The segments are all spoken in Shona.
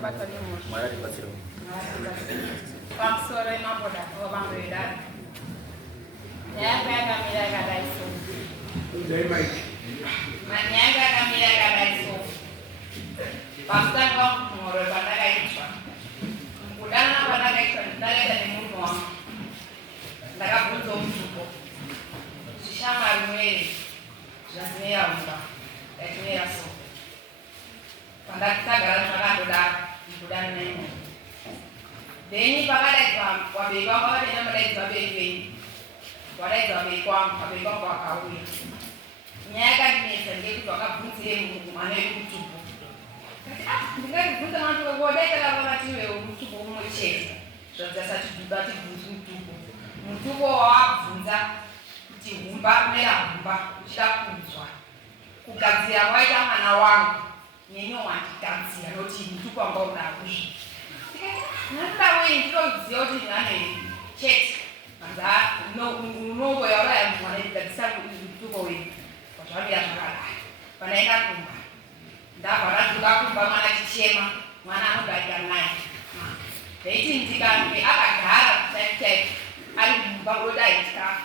chabatwa nemhosva Mwari atibatsire. pamusoro emaboda vanhu vedare nyaya yakamira yakadai so manyaya yakamira yakadai so pakutanga mhoro pandakaitwa kudanana pandakaitwa ndakaita nemunhu wangu ndakabvunza mutupo zvishama rimweri zvazimera mumba yatimera so pandakagara zvakandodaro kudana naimo then pakadaidzwa wabereki vangu vakatenda madaidzi vabereki venyu wadaidzi vabereki vangu vakauya nyaya yakandinetsa ndekuti wakabvunzire mwana wekutupo ndingatibvunza mwana wadaitalavakatiwe mutupo umwe chete zvadziasatibvunzi mutupo mutupo wawabvunza kuti humba mera humba uchida kunzwa kugadzira kwaita mwana wangu nyenye wandigadzira noti mutupo wanga unakuzvi nandawei ndinoziva kuti ndinane chete manza unongoyauraya mwana ndikadzisa mutupo wenyu zvamira zvakadai panaenda kumba ndabva radzoka kumba mwana chichema mwana anogarika naye ndaiti ndikange akagara type ari mumba kudai chikafu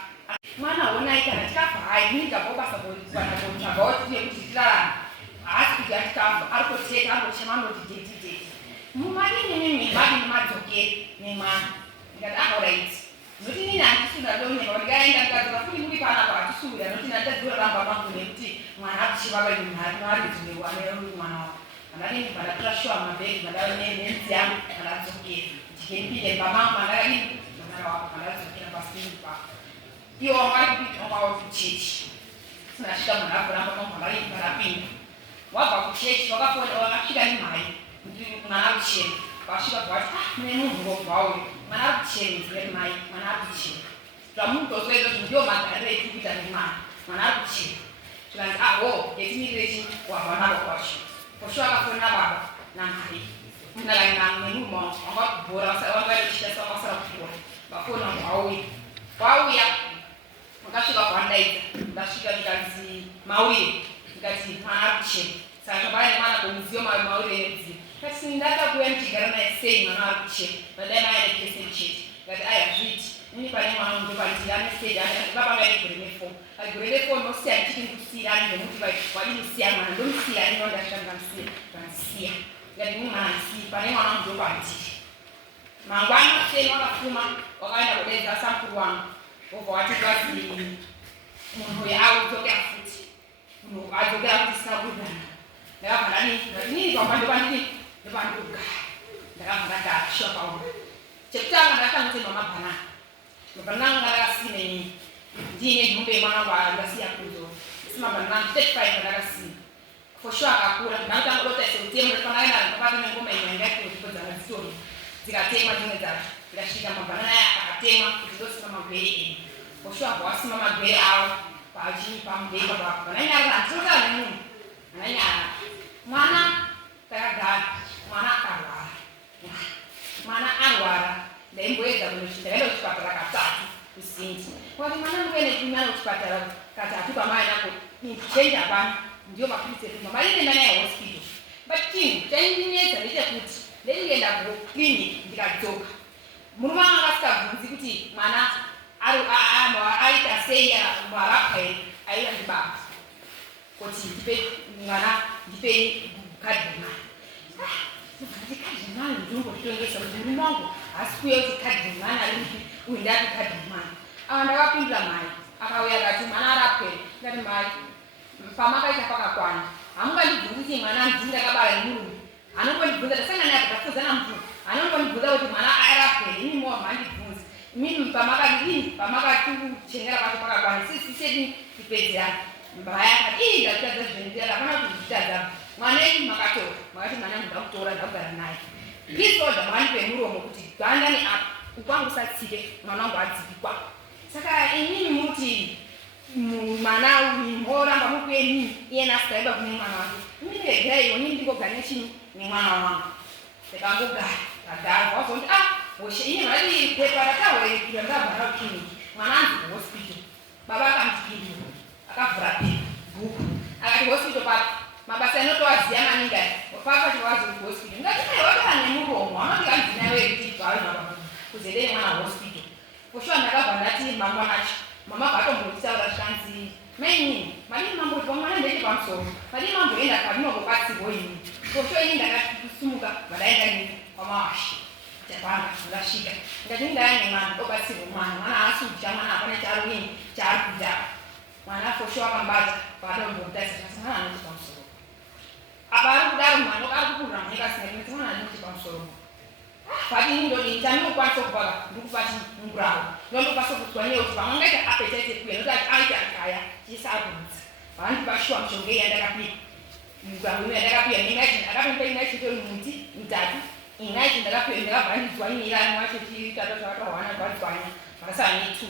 mwana wonaikana chikafu hai ndingabobasa kuwana kotsvaga kuti kuti tirarama haasi kuti achikafu ari kuteka angochema anoti dedidedi mumadini madzoke nemwana ndikati aoraiti noti nini handisunda ndoneka ndikaenda ndikadzora futi muri panapa hatisunda noti ndandadzoraramba mangu nekuti mwana akuchivavaaridziwewaneuri mwana wako andadini pandatora mabhegi mandave nenzi yangu mandadzokera ndikempinde mbamangu mandakadini mwana wako mandadzokera pasini pako iwo wangaikuitwakawa kuchechi sinasvika mwana akuramba mangu mandadini pandapinda wabva kuchechi wakasvika nemhai mwana akuchena wasvika bvati mune munhu wobvauri mwana akuchena zire mai mwana akuchena zvamunotozwezo ndio magariro etu kuita nemwana mwana akuchena zvikanzi aho yetimirechi wabva navo kwacho poshuwa akafonera baba namhai ndakanyanga nemunhu wanga kubhora wangaitochitasa wakasara kubhora vafona wauya wakasvika kwandaidza ndasvika ndikanzi maurire ndikati mwana akuchena saka zvabaya nemwana komuzivo maurire nemuzivo kasi ndakakuya ndichigara naye sei mwana ari kuchena vadai maine pese chete ngati ayazviti ini pane mwana ndopandiri ane sei vapangaiti gore nefo agore nefo nosiya ndichiti ndikusiyira ani ndomuti wadinisiya mwana ndomusiya ani ndondasvika ndikamusiya vandisiya ngati mumwana ndisii pane mwana ndopandiri mangwana seni wakafuma wakaenda kudaidza samukuru wangu wobva wati kwazi munhu uyu audzokera futi munhu adzokera kuti sina kudana ndakabva ndanii pamba ndopandiri ndopandogara ndakabva ndagara shopauna chekutanga ndakangutema mabhanana mabhanana anga ndakasina inini ndiine nhumbe yemwana wangu ndasiya kuzo isi mabhanana 35 ndakasina for sure akakura ndakutanga kudotaisa kutema ndopanaenda ndakapata nengoma imwe ndaitikudzana dzitori dzikatemwa dzimwe dzacho ndikasvika mabhanana aya akatemwa kuti ndosima magwere eni for sure abva wasima magwere avo pachii pamubhei papapo vananyarira ndinotara nemunhu vananyara mwana takagara mwana akarwara mwana arwara ndaimboedza kunochi ndakaenda kuchipatara katatu kusindi wati mwana mukuenekunyana kuchipatara katatu pamaenako chenji hapana ndiyo mapilisi etu mamalinde naye hospital but chinhu chaindinetsa ndechekuti ndeindienda kuclinic ndikadzoka murume anga akasikabvunzi kuti mwana aita sei arapwa here aiva ndibaba kuti ndipe mwana ndipei kadhimani kadhimani ndingotitongesa kuti murume wangu hasi kuuya kuti kadhimani aripi uyu ndati kadhimani ava ndakapindura mhai akauya akati mwana arapwere ndati mhai pamakaita pakakwana hamungandibvunzisi mwana ndindakabara nemurume anongondibvunza tasangana naye takafuzana mtu anongondibvunza kuti mwana arapwere ini moa mandibvunzi imini pamakatichengera pacho pakakwana sisisedi tipedzerana mbaya akati ndatadza zvendiara hapana kuti zvitadza mwana ini makatora makati mwana ndakutora ndakugara naye pisoda mwandipe muromo kuti gandani apa ukwangu satsike mwana wangu adzipikwa saka inini muti mwana mhoramba mukueni iyena asikaeba kune mwana wake imini regai onini ndingogara nechini nemwana wangu ndakangogara ndagara wazonti hosha ini mati pepa ratahorekira ndabvara kliniki mwana anzi kuhospital baba akandipindura akavhura pepa bhuku akati hospital papo mabasa inotowaziya maningi wapapa chiwazi kuhospital ngati wapaa kuzere mwana hospital. Poshwa ndakabva ndati mangwanacho mama vatombotaura zvikanzi maini madii mamboti pamwana ndeke pamusoro madii mamboenda kwandinokubatsirwa ini. Poshwa ini ndakasumuka vadaenda nini kwamawashi chapanga ndasvika ndati ndayane mwana obatsirwa mwana asudya mwana hapana chaari nini chaari kuita mwana Poshwa akambata paadombotarisira kuti mwana anoti pamusoro apa ari kudaro mwana ari kukurira mheka singaiti mwana anoti pamusoro pati ndodini chandinokwanisa kubvaga ndikupati ngurawo ndondokwanisa kutswa neyo kuti pamwe ngaita apetite kuya ndokuti aita akaya chisarudza vandipashuwa mishonga iyi yandakapira mugwangu ino yandakapira ningaiti ndakapempa inaitito muti mitatu inaiti ndakapira ndakabva ndidzwanyira mwacho chitatu zvakatawana zvadzwanya vakasara ne2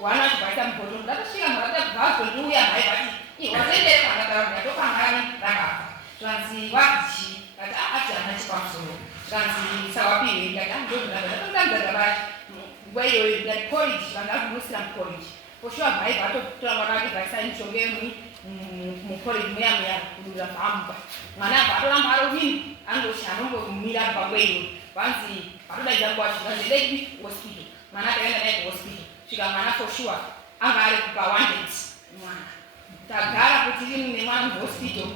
wana wacho vaita mupoto ndatosvika mharazondiuya mhai vati wazendere kwandakara ndatokangani ndakabva zvanzi wadzichi kati ati hana chipamusoro zvanzi sawapiri ndati ndodandazagabati nguva iyoyo ndati college vangakumusira mucollege Poshwa mhai vatotora mwana wake vaisa mishonga yemui mucollege muya kurira vhamupa mwana vatoramba arovini anombomira panguva iyoyo vanzi vatodaidza kwacho vanzi leki hospital mwana akaenda naye kuhospital svika mwana Poshwa anga ari kupa 100 mwana tagara kuti rini nemwana muhospital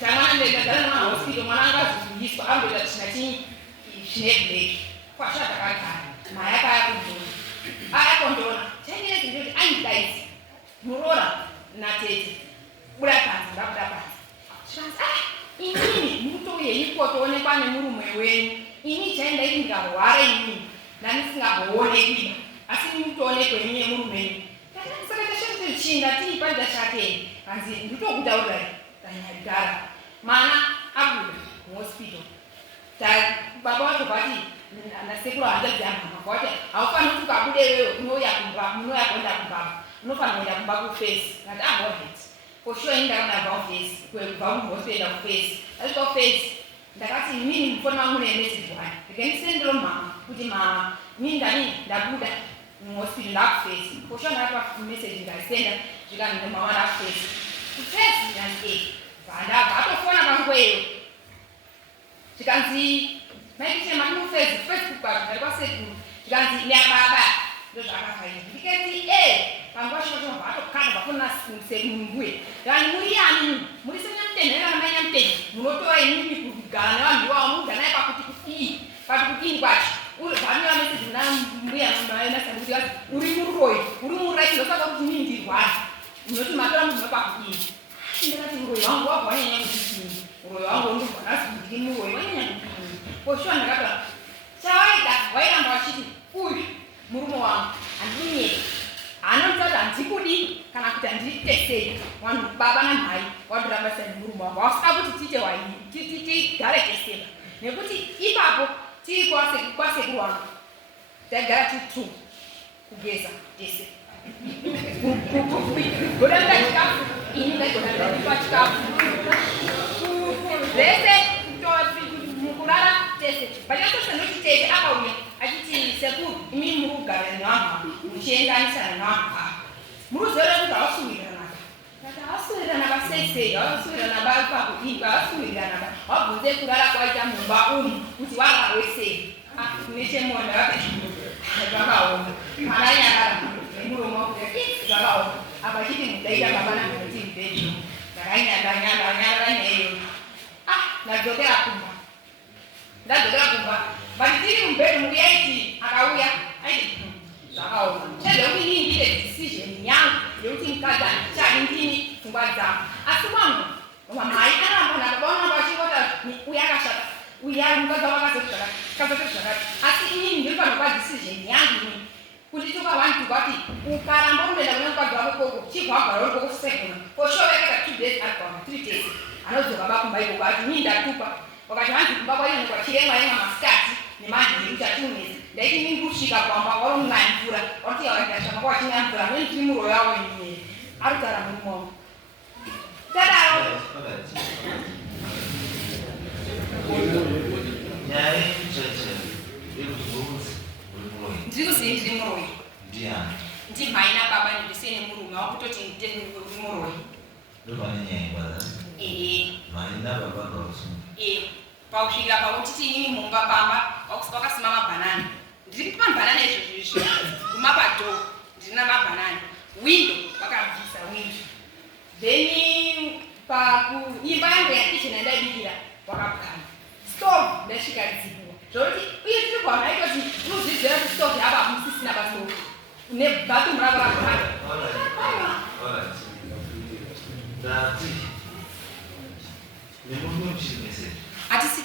tamwana ndegadzara nemwana hospital mwana angazozuyiswa amboita china chinyi chinebheki kwashatakagara mai akaya kundona akakondona chainese ndoti aindidaidzi Muroora natete buda panzi ndabuda panzi zvikanzi inini mutouye iko toonekwa nemurume wenyu ini chaindaiti ndikarwara inini ndanisingaboonekwiba asi mutoonekwe nyine murume wenyu saka chashatichinda tiipanja chake kanzi nditokutaurira tanyagara mwana abuda muhospital baba wacho vati nasekuru handadziyamama vati haufaniri kuti ukabude wewe unoya kuenda kumbaba unofanira kuenda kumba kufesi kati ahorhet Poshwa ini ndakanabva kufesi kubva kuhospital kufesi asvika kufesi ndakati mini mufoni wangu nemessage wani ndikandisendero mama kuti mama mini ndani ndabuda muhospital ndakufesi Poshwa ndakapa message ndaisenda zvikanzi mama ndakufesi kufesi ndandike vandabva atofona panguveyo zvikanzi maikitema ndimufesi Facebook kwacho ndari kwasekuru zvikanzi neababa ndozvakafaira ndikati panguva chino chinobva atokana vafona semunguye kandi muri yani muri senyamutenhera namanyamuteni munotora inini kugara nevanhu wavo mugara naye pakutini kwacho vanova meseji nambuya maenasandikuti vati uri muroyi uri murai ndosaka kuti nini ndirwara unoti matora munhu wepakudini ndakati muroyi wangu wabva wanyanya kutitini muroyi wangu ndobvanazindiri muroyi wanyanya kutitini Poshwa ndakatora chawaida wairamba wachiti uyu murume wangu handinyeki anotati handikudi kana kuti handitesei vanhu baba namhai watoramba sai murume wangu wasika kuti tiite waini tigare teseba nekuti ipapo tiri kwasekuru wangu taigara ti2 kugeza tese godanda chikafu ini ndaigodandaipa chikafu zvese mukurara tese vachatosanoti tete akauya achiti sekuru imi muri kugara nevanhu muchienganisana nevanhu ava muruzore kuti havasuwiranaka kati havasuwiranaka seisei havasuwiranaka pakudini havasuwiranaka wabvunze kurara kwaita mumba umu kuti wararwesei nechemona zvakaoma mwana nyakara nemuroma kuti zvakaoma apa chiti mudaita baba namuti mubhedhu ndakanyarara neiyo ndadzokera kumba vati tiri mubhedhu muyaiti akauya aiti zvakaoma chazvekuti inini ndine decision yangu yekuti mukadzi handichadi ndini pfungwa dzangu asi vamwe mamai aramba nakabaona vachingota uya akashata uya mukadzi wako akazoti zvakati asi inini ndiri panopa decision yangu inini kundituka vantu vati ukaramba unoenda kune mukadzi wako koko chibva wagara uri koko sekona Poshwa yakaita 2 days ari pama 3 days anodzoka bakumba ikoko ati nii ndatupa wakati hanzi kumba kwaino kwachiremwa yemwa masikati nemanhiri kuti atiunezi ndaiti nini kusvika kwamba waromumwa mvura wati wakachama kwachimwa mvura noni tiri muroyo wavo inyeri arutara murume wangu tadaro ndiri kuzivi ndiri muroyi ndimhai nababa ndisene murume wakutoti ndiri muroyi pakusvika pakutiti inini mumba pamba wakasima mabanana. Ndiri kupa banana izvo kumapato ndina mabanana. Window wakabvisa window. Then pakuimba yangu ya kitchen ndaibikira wakapukana. Stove ndasvika dzipwa. Zvoti uye tiri kwamai kuti unodzidzira kuti stove apa musisina pastove. Ne bathroom rako rakakwana. Hatisi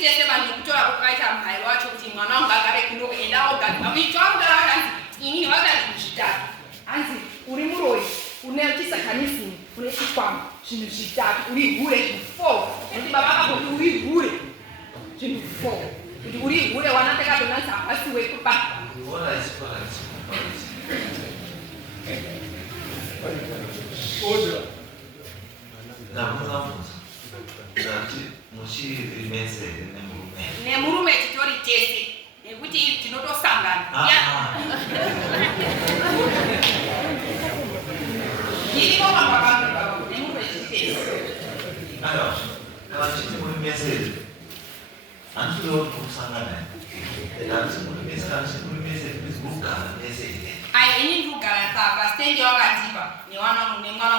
tese vanhu kutora kukaita mhai wacho kuti mwana wangu agare kuno enda ogara. Mamuitwa kugara vakanzi inini vakanzi zvitatu. Hanzi uri muroyi une chisakanisi une chikwama zvinhu zvitatu uri hure zvinhu 4 kuti baba vakoti uri hure zvinhu 4 kuti uri hure wana takatonanzi hapasi wekupa. Nemurume titori tese nekuti tinotosangana. Alors, quand tu te mets message, en tout cas, pour s'engager, et là, tu me mets ça, tu me mets ça, plus beaucoup de messages. Ai, ini ndugara saka stendi wakatipa ni mwana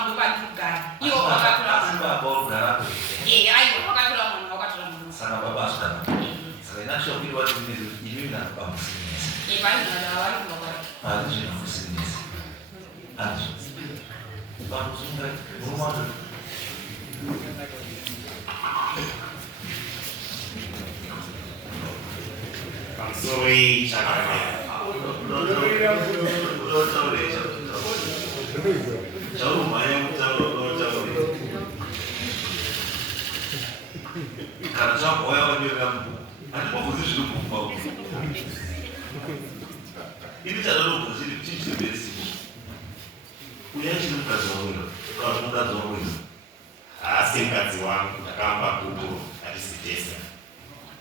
ndo padugara iwo wakatula samba bogara ayo wakatula munhu sana baba sana sasa inacho pili watu hivi na baba msingi bali na wali kwa ah ndio msingi ah baba sunga rumado Sorry, chakara. Jauh banyak jauh. Kalau jauh orang juga ada posisi dulu bau. Ini cara dulu posisi cincin besi. Punya cincin kazongo, kalau muda zongo. Mkazi wangu takamba kubu alisitesa.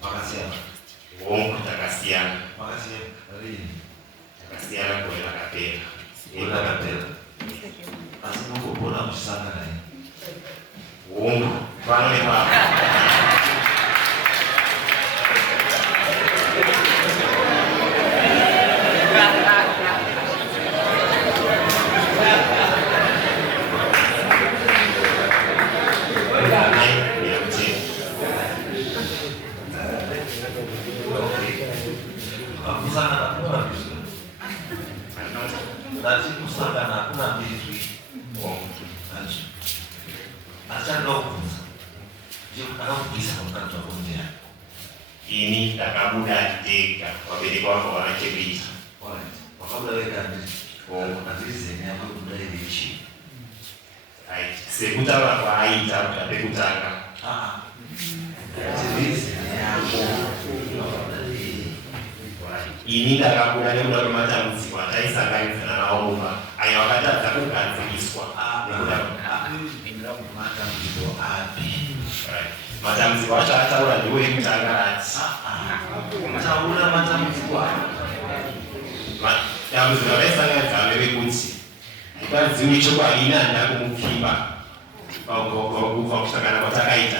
Makasiana. Uongo takasiana. Makasiana. Lini? Takasiana kwa ila kapela. Ila kapela. Asema kupona msanga naye. Uongo. Bwana ni baba. Nanti pusaka na hakuna mbili acha ndio je anakuisa kwa mtu akondia Ini takabuda atiteka wabili wako wanachebisa wakabla weka ndi uongo na vizi ni hapo kudai lichi sekutaka kwa aita utabekutaka vizi ni hapo ini takabuda leo ndo mata mzima taisanganya na naomba aya wakati atakukanzikiswa ndio mata mzito api matamzi wacha hata ula niwe mtangaji mtaula mata mzito matamzi waweza ngaza wewe kuti kazi wicho kwa ina ndako mufimba kwa kushakana kwa takaita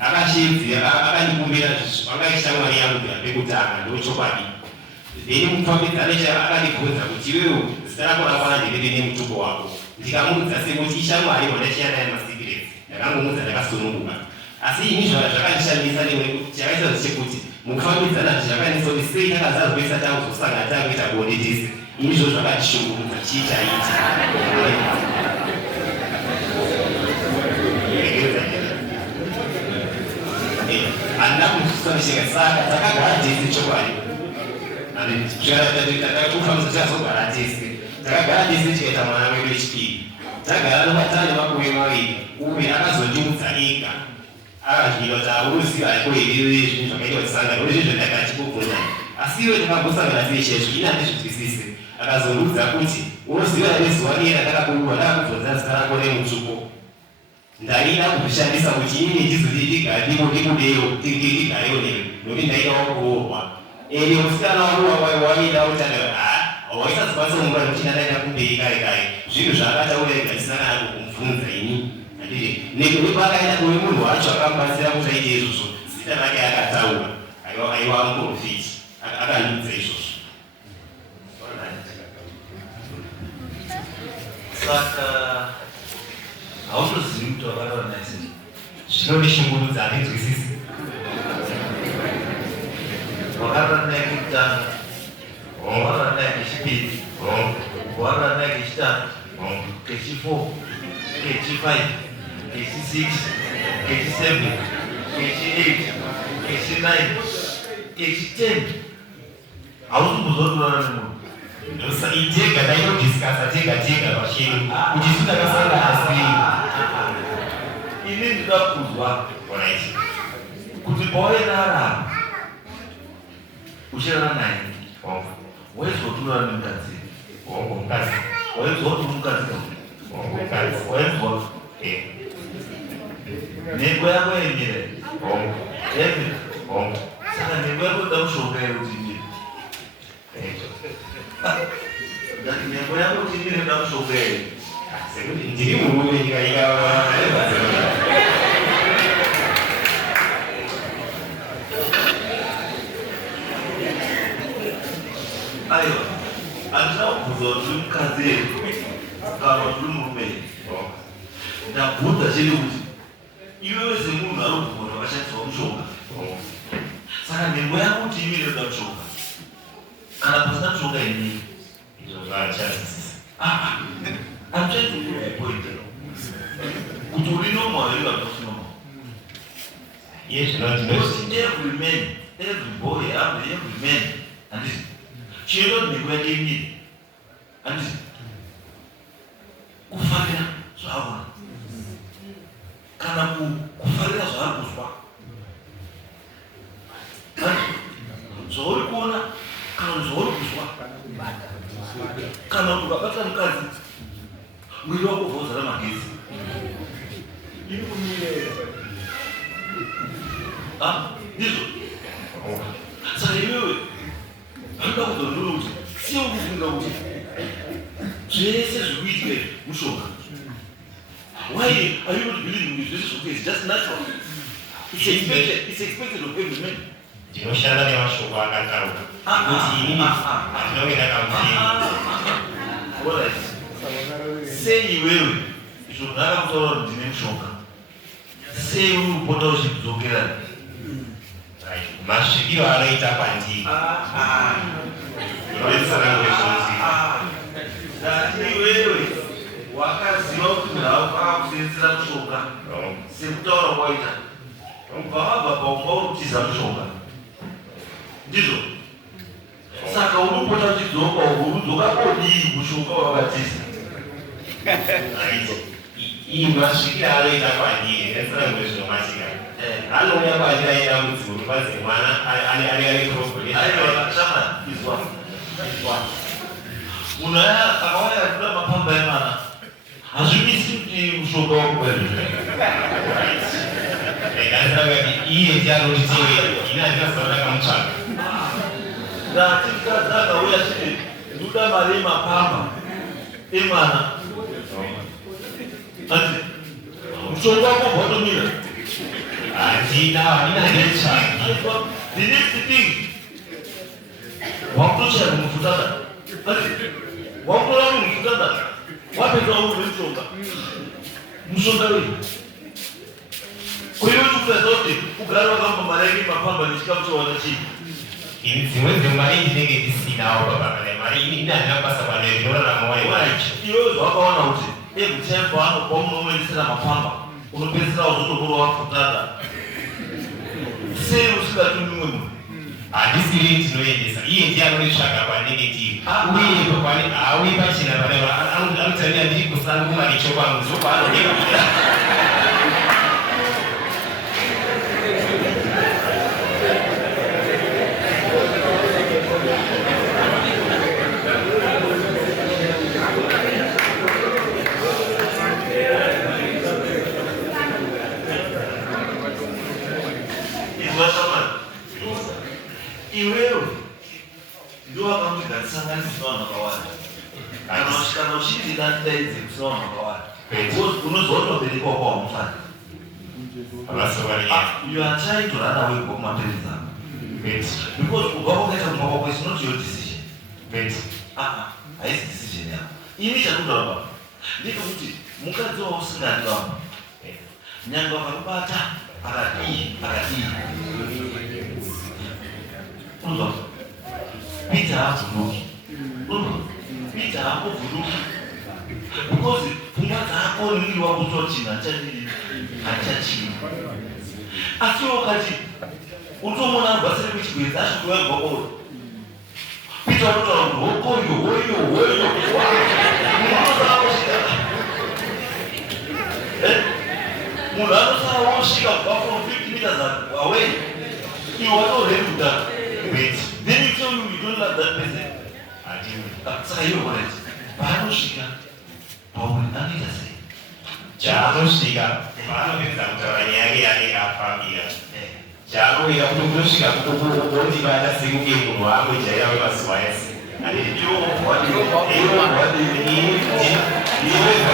akashinzi akanikumbira akaisha mwari yangu yakutanga ndio chokwapi ndini mufambisa nesha akanifunza kuti wewe sitarako nakwana ndine mtuko wako ndikamuudza sekuti ishamwari ndachiyana ya masikireti ndakangomuudza ndakasununguka asi ini zvakanishamisa kuti chakaita chekuti mukufambidzana zvakanisoti sei takazazwesa takuzosangana takuita bonde tese ini zvo zvakatishungurudza chii chaita handina kuzosonesheka saka takagara tese chokwadi takakufambisa takazogara tese takagara tese tikaita mwana wedu wechipiri tagara novatane makumi maviri uye akazondiudza ega akazvino tauruziva aikoerere zvinhu zvakaitwa tisangana uri zvinhu ndakachikubvunza asi iwe takambosangana sei chezvo ina handizvitwisise akazondiudza kuti unoziva nezuva riye ratakakurwa ndakakubvunza zita rako remutsvuko ndaida kuzvishandisa kuti inini ndizodigarewo newe nokuti ndaidawo kuroorwa ende musikana waida utanga waisazikwanisa kumura nokuti ndaida kumberi kare kare zvinhu zvaakataura ega ndisina kana kumubvunza ini nepakaita kuve munhu wacho akamubatsira kuti aite izvozvo zita rake akataura aiwa aiwa muprofiti akanyudza izvozvo. Saka hautozivi kuti wakarora naisei. Zvinondishungurudza handinzwisisi. Wakarora naye kekutanga, wakarora naye kechipiri, wakarora naye kechitatu, kechi4, kechi5, kechi6, kechi7, kechi8, kechi9, kechi10. Hauzi kuzotorora nemunhu. Tega tainodiscasa tega pachenu kuti tinakasangana sei. Ini ndinoda kuzwa kuti pawairarama uchirara naye waizotorora nemukadzi. Waizwa kuti mukadzi waizwa nhengo yako yaimira. Saka nhengo yako inoda mushonga ere kuti imire. Nhengo yako kuti imire inoda mushonga ere. Sekuti ndiri murume nyika aiwa handina kubvunza kuti uri mukadzi ere kana kuti uri murume ere. Ndabvunza chete kuti iwewe semunhu ari kubvunza wakashandiswa mushonga. Saka nhengo yako kuti imire inoda mushonga kana pasina mushonga imire. izvo zvaachazisisa. I'm trying to prove a point. Kuti uri normal ere kana kuti normal. Because every man, every boy, every man, and children nhengo yake imire. Handiti kufarira zvaona kana kufarira zvaari kuzwa. Zvauri kuona kana zvauri kuzwa kana kuti ukabata mukadzi mwiri wako ubva magezi. Ndizvo. Saka iwewe anoda kuzondoro kuti siye ukufunga kuti zvese zviri kuitwe mushonga. Why are you not believing in this? It's just natural. It's expected of every man. Ndinoshanda nemashoko akataruka kuti inini ndinenge ndakamufira. Alright. Sei iwewe izvo ndakakutaura kuti ndine mushonga. Sei uri kupota uchidzokera. Masvikiro anoita kwandiri. Ndati iwewe wakaziva kuti ndakakusenzera mushonga sekutaura kwaita. Ubva wabva paumba uri kutiza mushonga. Ndizvo. Saka unopota uchidzoka udzoka kodii mushonga wawakatiza. Iyi masvikiro anoita kwandiri ndesana ngezvinomatika. Anouya kwandiri aenda mudzimbo rubazi mwana ari probably. Aiwa shama izwa. Munhu aya akauya akuda mapamba emwana. Hazvimisi kuti mushonga wakubaizvozvo. Iye ndianotitevera ini handinaziva ndakamutsvaga. Ndati mukadzi akauya chiti ndoda mari yemapamba emwana. Ati mushonga wako wakatomira. Handina ndinotsvaga. The next thing wakutochera mumufutana. Ati wakutora mumufutana wapedza uri mushonga. Mushonga weyi. Kuiwe chikupedza kuti ugare wakamba mari yake mapamba nechikamu chawana chii. Dzimwe dzemari ndinenge ndisinawo papakana mari ini handina kubasa pano ndinorarama waiwacho. Iwewe zvawakaona kuti every time paunomuendesera mapamba unopedzisira uzototora wafutana. Sei usingatumi mumwe munhu. Handisiri ndinoendesa iye ndiye anonditsvaga pandinenge ndiri. Uye hauyi pachena panaivo anotarira ndiri kusana kumari chokwangu zvopaanodeka kuda. Iwewe ndiwo akamuti ngatisanganise vanhu vakawanda. Kana uchiti ngandaidze kusina vanhu vakawanda. Unozotoberekwa kwawamufana. You are trying to run away from mapenzi ako. Because Ubaba is not your decision. I decision now. Initial number. Little Mukazo Sinadam. Nyango Kabata, Arati. Peter because Pumata only you are watching and church. As you look at it, Utomona Basel which we that should go. Peter, Muroora was from 50 meters away. You are not ready to that. Then you tell me you don't like that person. I didn't say you want it. Barushika, Paul, I need to say. Jarushika, Manuel, Fabia. Jaru, you have to push up to what you got a single game, which I was wise. I didn't do what you need. You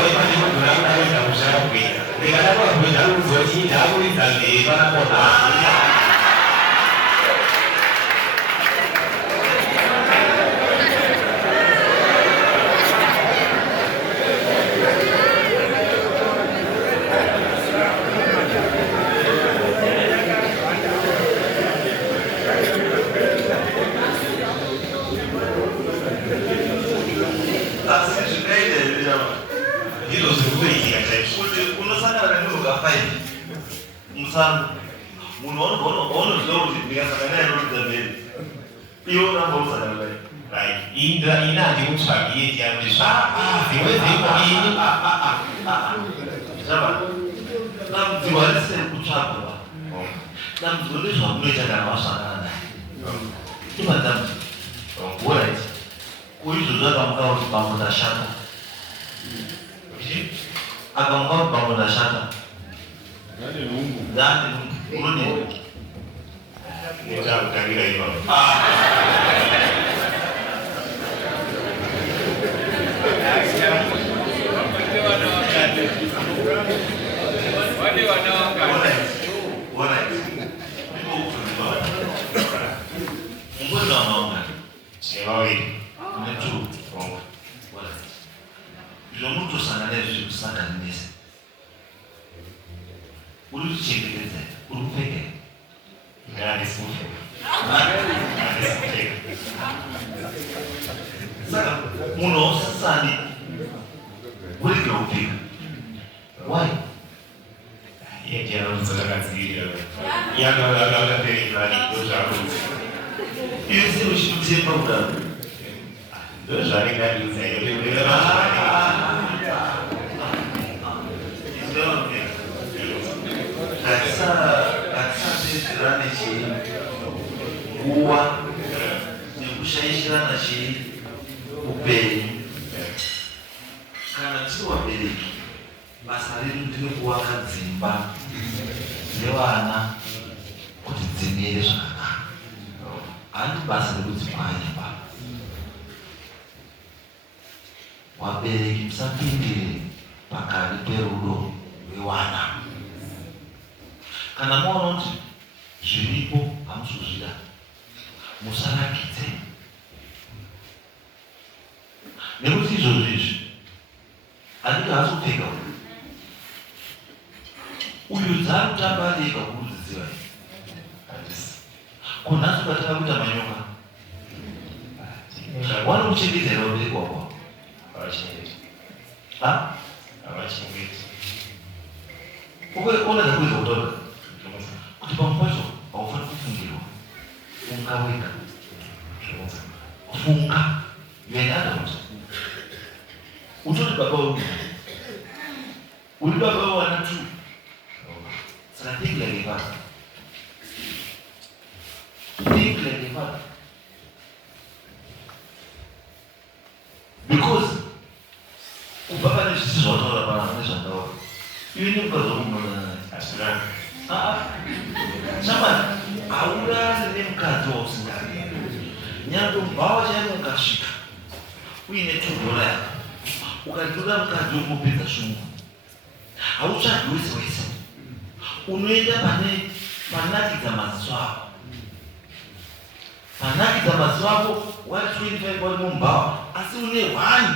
kunakidza maziso ako 125 wari mumbawa asi une 1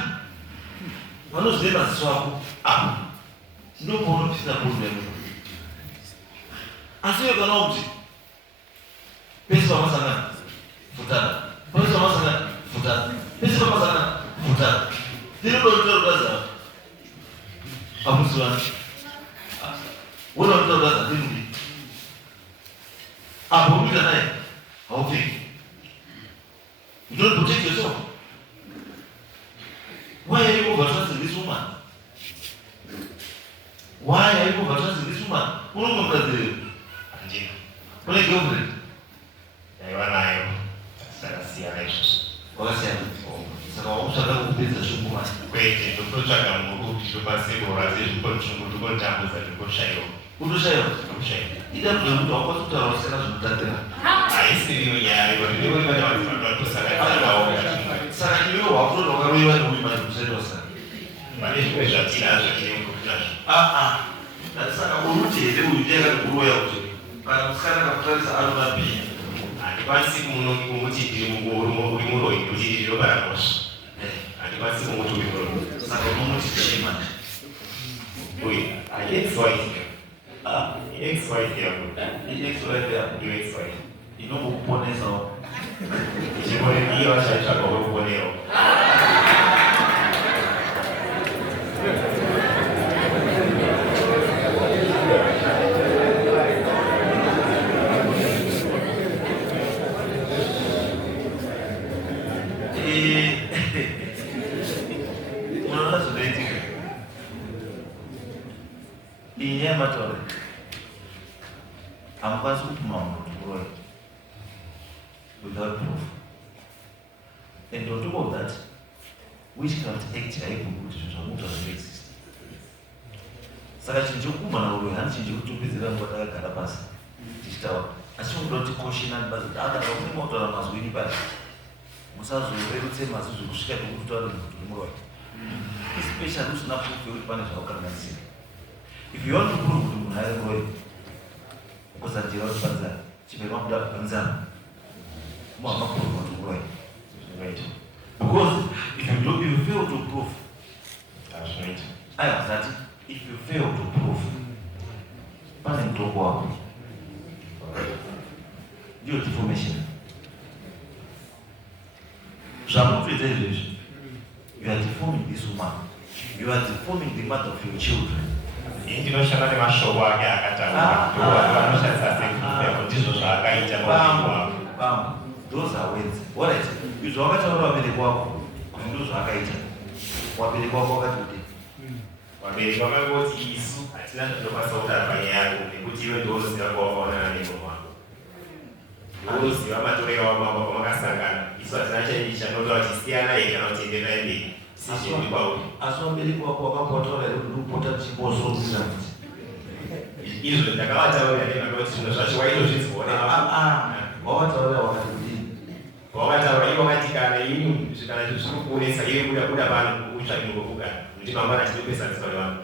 vanozive maziso ako apo ndopaunopisira problem. Asi iwe kana kuti pese pamasangana futana, pese pamasangana futana, pese pamasangana futana, tiri kutorodza pamusi wani unotorodza tiri apo unoita naye haupfiki. You don't protect yourself. Why are you over-trusting this woman? Why are you over-trusting this woman? Unokomkadzire Anjina. Une girlfriend? Yaiva nayo. Sakasiyana izvozvo. Wakasiyana. Saka wakutsvaka kupedza shungu mani. Kwete, ndototsvaga munhu kuti ndopasebora sezvipochungu ndokotambudza ndokoshayiwa. Kutoshayiwa? Kushayiwa. Ida kuti wakwanisa kutaura usina zvinotandira. Haisiriyo nyaya kuti ndikoni vana vatosakaivawo. Saka iwe wakutoda wakaroiwa neumimani kusaitwa saka. Pane zvimwe zvatinazvo tinengokuzvazvo. Saka uruti here uyu ndiyakati kuroya kuti kana musikana kakutarisa anonapinya. Handikwanisi kumuti ndiri uri muroi kuti ndinobara mhosva. Handikwanisi kumuti uri muroi. Saka unomuti chii manje? Uyu ex-wife. Ex-wife yako. Ex-wife yako. Iwe ex-wife. Inokuponesawo. Ichiponeiwa chaitsvaka wekuponewo. Unoona zvinoitika. Iyi nyaya yemataure hamukwanisi kupima munhu kuti muroyi without proof. And on top of that, witchcraft act haibvumi kuti zvinhu zvamuita zvinoexist. Saka chinhu chekukumana uroyi handi chinhu chekutopedzera nguva takagara pasi tichitaura, asi chinoda kuti koshinani basi kuti akada kufema kutaura mazwini pasi musazorerutse mazwi zvekusvika pekuti utaure munhu kuti muroyi, especially usina proof yekuti pane zvaukanganisira. If you want to prove kuti munhu ari muroyi, ukozajera kuti panzara chipema kuda panzara muhamba prove kuti muroyi. Because if you fail to prove, I was that if you fail to prove, pane mutombo wako. Ndiyo deformation. Zvamutoita izvezvi, you are deforming this woman. You are deforming the mother of your children. Ndinoshanda nemashoko ake akataura. Ndovanoshandisa sekumbeko ndizvo zvaakaita paupenyu hwako. Bam. Those are words. What is it? Izvo wakataura wabereki wako kuti ndo zvaakaita. Wabereki wako wakati kuti Wabereki vakangoti isu hatina zvinokwanisa kutaura panyaya yako nekuti iwe ndounoziva kwawakaonana nengo wako. Ndounoziva matorero wako kwamakasangana. Isu hatina chaindi chanotaura kuti siyanai kana kuti enderai mberi. Sizviri kwauri. asi wabereki wako wakapotaura here kuti ndopota tichimbozorusira kuti izvo ndakavataurira nevakati zvinhu zvacho waitozvidziona. wavataurira wakati kuti wavataura ivo vakati kana ini kana zviri kuonesa iwe kuda pano utsvaki ngokugara kuti mangwana tinopesaniswa nevanhu.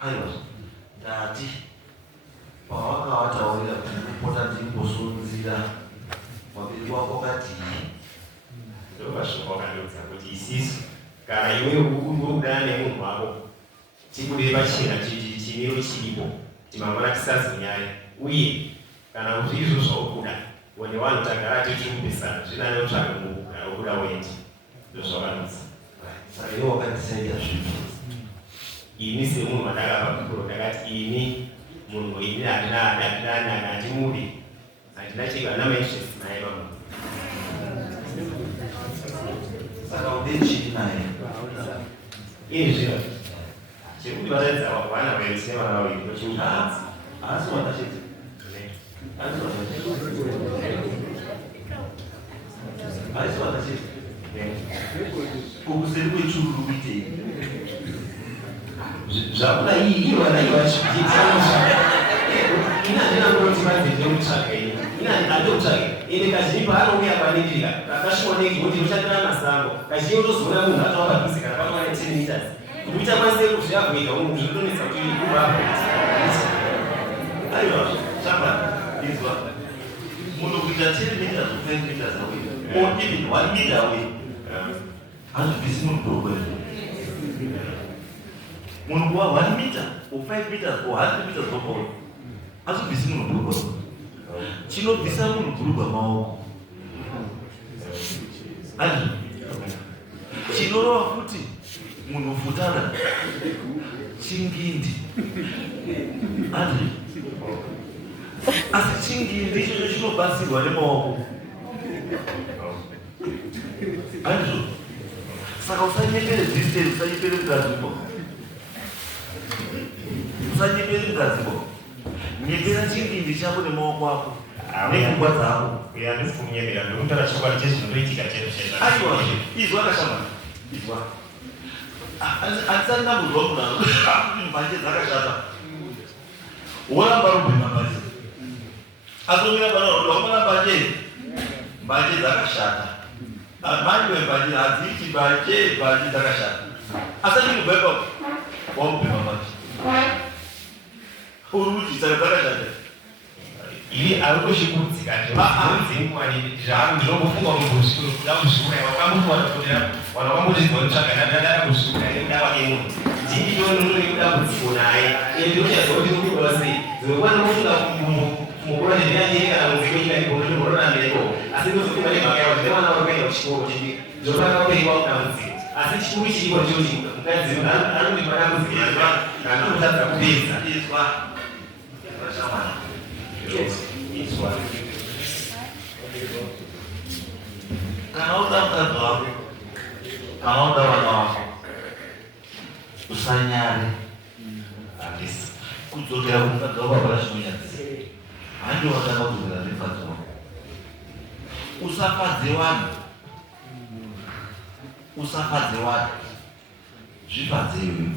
aiwa ndati pawakavataurira kuti ndopota ndimbosunzira wabereki wako wakati ndovasvoko vakandoudza kuti isisu kana iwe uri kudana nemunhu wako tibudei pachena chimiro chiripo kuti mangwana tisazonyaya uye kana kuti izvo zvaukuda one vanhu tagara tiri kupesana zvinane kutsvaga mukugara ukuda wendi ndozvakanodza. saka iwe wakatisaida zvinhu ini semunhu wandakapa kukuro ndakati ini munhu ini handimude handina chega handina mainterest naye pamunhu. saka ude chii naye ini zvino chekuti vataridza vana vairi sine vana vaviri nochiuadzi asi watachiti asi watachiti ukuseri kwechururu kuitei zvakuda iyi vana ivachitianosvaka ina handinangoti vanzendekutsvaga ina handinotsvaga ende kazhinji paanouya kwaningirika rakashooneki kuti ndoshandira masango kazhinji utozoona munhu atova padhuze kana pakwana 10 meters kuita maseko zviyakuita unhu zvinotonetsa kuti kubva aiwa shamba izwa munhu kuita 10 meters or 5 meters away or even 1 meter away. And this is problem. 1 meter or 5 meters or 100 meters of all. As this is no problem. Chino bisamu no problem mao. And chino futi munofutana chingindi. And as chingindi chino basi wale mao. And saka usanyepere distance usanyepere mukadzimbo. Usanyepere mukadzimbo. Nyepera chingindi chako nemaoko ako. Nepfungwa dzako. Kuyandifumyemera ndokutara chokwadi chezvinoitika chete. Aiwa, izwa kashama. Izwa. Atisana mudhomuna. Mbanje dzakashata. Woramba rubhema mbanje. Atomira pano wamana mbanje dzakashata. Manje mbanje hadziti mbanje dzakashata. Asati mubhema wamubhema mbanje. Uruti dzakashata. Ili arikushikudzika nzimwani zvinofunga kuzvikuru kuda kuzviura wakambowana wanakambodzidza kutsvaga ndadada kuzviura nekuda kwake munhu ndini ndonekuda kudziwo naye ndinochaziva kuti ndikuona sei dzimwe nokufunga mukuru ndinandiri kana mudziko nyika ndikonotorona mbeko asi ndozofumba nemhaka yawo ndine mwana wakaenda kuchikoro chii ndopaka kupeikwa kudamudziko asi chikuru chiripo choti mukadzi anondipa dambudziko kana ndokutadza kupedza Kana uda mkazi wako, kana uda wana wako, usanyare kudzokera kumukadzi wako apana chinonyadzisa. Handi watanga kudzokera nemukadzi wako. Usafadze vanhu. Usafadze vanhu. Zvifadze iwewe.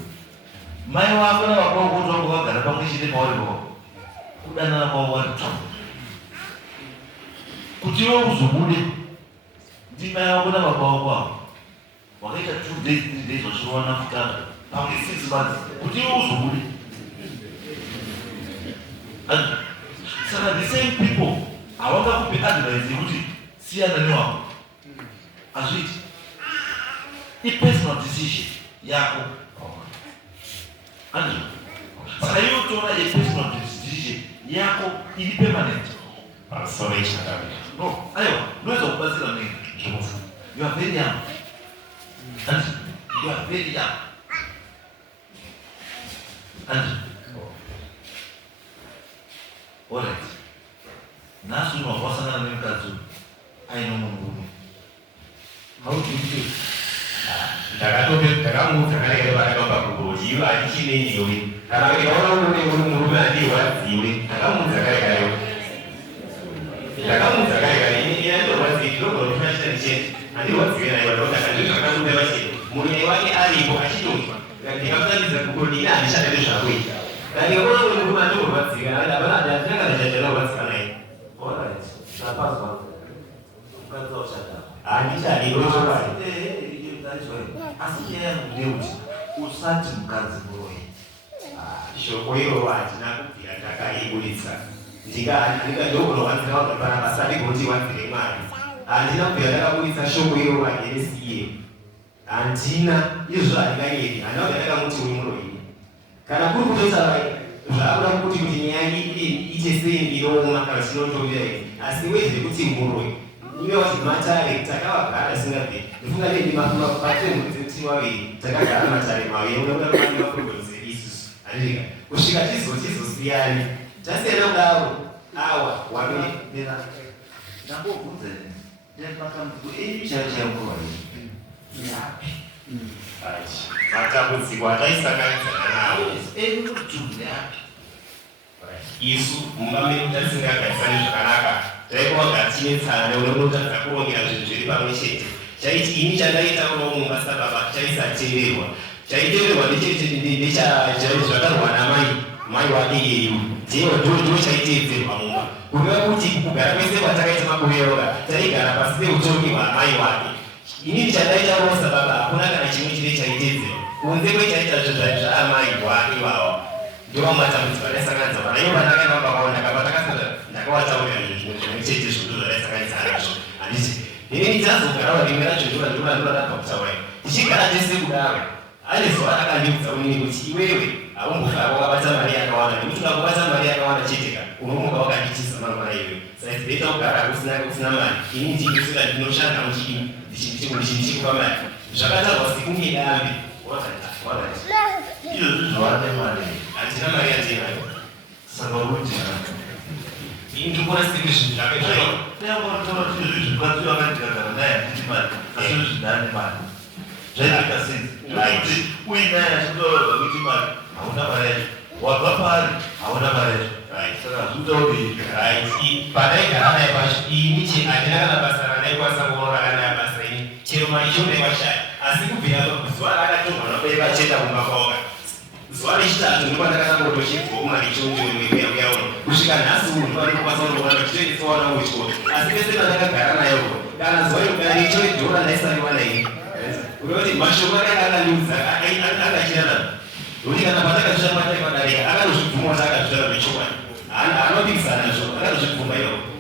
Mai wako nababa vako kuti vangu vagara pamwe chete pauri pako. Kudanana kwavo vari tsvambo. Kuti iwe uzobude ndima yako nababa vako avo wakaita 2 days 3 days vachirowana kutanga pamwe 6 months kuti iwe uzobude. Saka the same people havangakupe advice yekuti siyana newako. Hazviti. I-personal decision yako. Saka iwe utora a-personal decision yako ili permanent. Sorry, Chakabira. No, aiwa, unaweza kubazilia nini? You are very young. And you are very young. And alright. Nasu unawasana na mkazu. Aino mungu. How do you feel? Ndakamutakale vakakamba kugojiwa achine nyori. Kana vakaona murume andiwadziwe. Ndakamutakale ndakamudzakaikai inandovadziirogonofinashita ndichete handivadzivenai vanodakandizvakamuda vachete murume wake aripo achitofa ndikamutatidza kukodini handishanda nezvakuita ndikaona kuti murume andogorwadzika ndingadachachanaurwadzika naye Alright. Napazwa. Mkazi wachata. handichadirochokwadi Asi yeye ndeuti usati mkazi muroyi. shoko iro hatina kubvira ndakaibudisa ndikadogorwanzira wakapana pasati kuti wanzire mwari handina kubvira ndakabudisa shoko iro vageresiye handina izvo handinganyeri handina kubvira ndakamuti uri muroyi kana kuri kutosava zvakuda kuti nyaya iite sei inooma kana chinotovira asi wezve kuti muroyi iwe wati matare takavagara singabve ndifunga nedimapatemudzetini waviri takagara matare maviri unakudakumaproblemse isusu handika kusvika tizosiyani tasiyana kudaro awa wamira ndambobvunza ndemakambuko enyu chaichaya muroyi. Yapi? matambudziko ataisanganisana nawo Enyu kuti yapi? isu mumba medu tasingagarisani zvakanaka taikova tine tsana unotadza kurongera zvinhu zviri pamwe chete chaiti ini chandaita unowo mumba sababa chaisateverwa chaiteverwa ndezvakarwa namai wake iyeyu ndo chaiteedzerwa mumba kureva kuti kugara kwese kwatakaita makore yoga taigara pasi peutongi hwamai wake inini chandaita unowo sababa hakuna kana chimwe chine chaiteedzerwa kunze kwechaita zvaamai wake iwawa ndomatambudziko andaisanganisa pana iyo pandakaenda pakaona kapa ndakawataurira zvinhu zvimwe chete zvondo zvandaisanganisa nazvo handiti ini chazogara varimira chotora ndakaputaura tichigara tese kudaro ane zuva rakandiudza unini kuti iwewe haumbofa wakabata mari yakawanda nekuti ukabata mari yakawanda cheteka unomuka wakanditisa mangwana iwewe saka tizoita kugara kusina mari ini ndinusika ndinoshanda ndichikupa mari zvakatarwa sekunge dambe iyo zvizvovane mari hatina mari yatinayo saka urutira ndikuona senge zvinhu zvakaizvaiva neangorotoro kuti izvi zvikwazi vakandikagara naye handiti mari asi zvinane mari zvaitika senzi kuti uinaye achitaurwa kuti mari hauna mari yacho wabva pari hauna mari yacho saka zvinotauri padaigara naye pacho ini handina kana basa ranaikwanisa kuona rakanaya basa ini chero mari chonaiwashaya asi kubvira zuva rakatorwa napai vachenda kumba kwauka zuva rechitatu ndopandakatangotoshidzwa mari chonjoyaona kusvika nhasi uno ndikwanisa kuona chitoisowana uchikoro asi pese pandakagara nayo kana zuva irokudari choidhora ndaisariwana ini unoti mashoko akanga akandiudza akachirana nokuti kana patakazvira mataipadarika akatozvibvuma kuti akazvitara zvechokwadi haanopikisana nazvo akatozvibvuma ivo